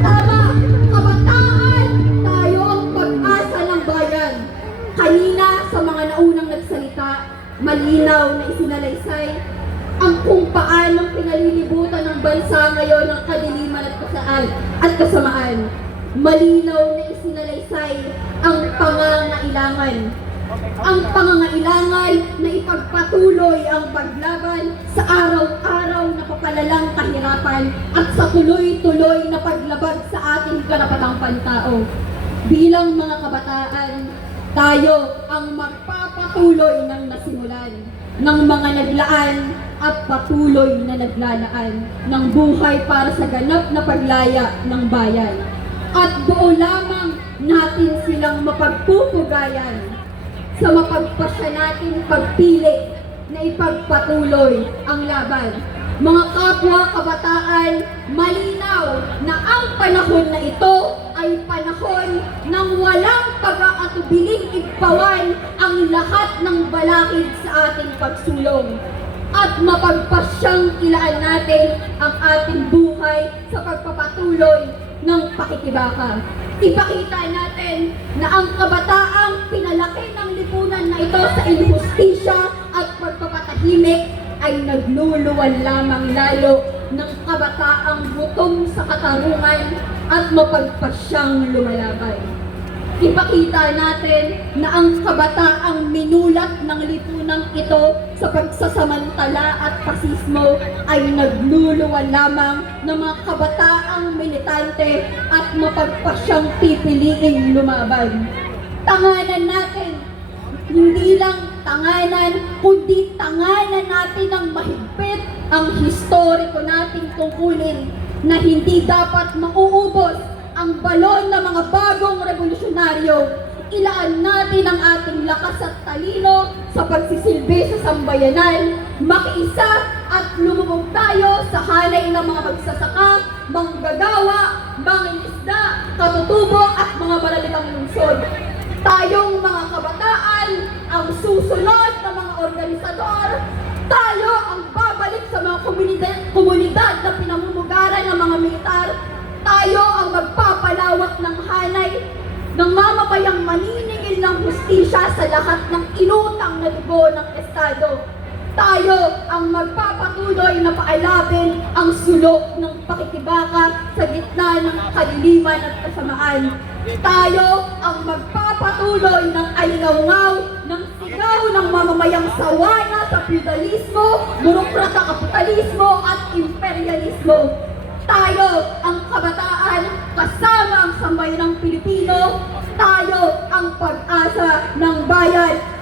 Tama, kabataan, tayo ang pag-asa ng bayan. Kanina sa mga naunang nagsalita, malinaw na isinalaysay ang kung paanong pinalilibutan ng bansa ngayon ng kadiliman at kasaan at kasamaan. Malinaw na isinalaysay ang pangangailangan. Ang pangangailangan na ipagpatuloy ang paglaban sa araw-araw na papalalang kahirapan at sa tuloy-tuloy na paglabag sa ating karapatang pantao. Bilang mga kabataan, tayo ang magpapatuloy ng nasimulan ng mga naglaan at patuloy na naglalaan ng buhay para sa ganap na paglaya ng bayan. At buo lamang natin silang mapagpupugayan sa mapagpasya natin pagpili na ipagpatuloy ang laban. Mga kapwa kabataan, malinaw na ang panahon na ito ay panahon ng walang pag-aatubiling igpawan ang lahat ng balakid sa ating pagsulong at mapagpasyang ilaan natin ang ating buhay sa pagpapatuloy ng pakikibaka. Ipakita natin na ang kabataang pinalaki ng lipunan na ito sa injustisya ay nagluluwan lamang lalo ng kabataang gutom sa katarungan at mapagpasyang lumalaban. Ipakita natin na ang kabataang minulat ng lipunang ito sa pagsasamantala at pasismo ay nagluluwan lamang ng mga kabataang militante at mapagpasyang pipiliing lumaban. Tanganan natin, lang tanganan, kundi tanganan natin ang mahigpit ang historiko nating tungkulin na hindi dapat mauubos ang balon ng mga bagong revolusyonaryo. Ilaan natin ang ating lakas at talino sa pagsisilbi sa sambayanan, makiisa at lumubog tayo sa hanay ng mga magsasaka, manggagawa, mangingisda, katutubo at mga malalitang lungsod. Ang susunod na mga organisador, tayo ang babalik sa mga komunidad, komunidad na pinamumugaran ng mga militar, tayo ang magpapalawak ng hanay ng mamamayang maniningil ng hustisya sa lahat ng inutang na dugo ng Estado. Tayo ang magpapatuloy na paalabin ang sulok ng pakikibaka sa gitna ng kadiliman at kasamaan. Tayo ang magpapatuloy ng alingawngaw ng sigaw ng mamamayang sawana sa feudalismo, burokrata kapitalismo at imperialismo. Tayo ang kabataan kasama ang sambayanang Pilipino. Tayo ang pag-asa ng bayan.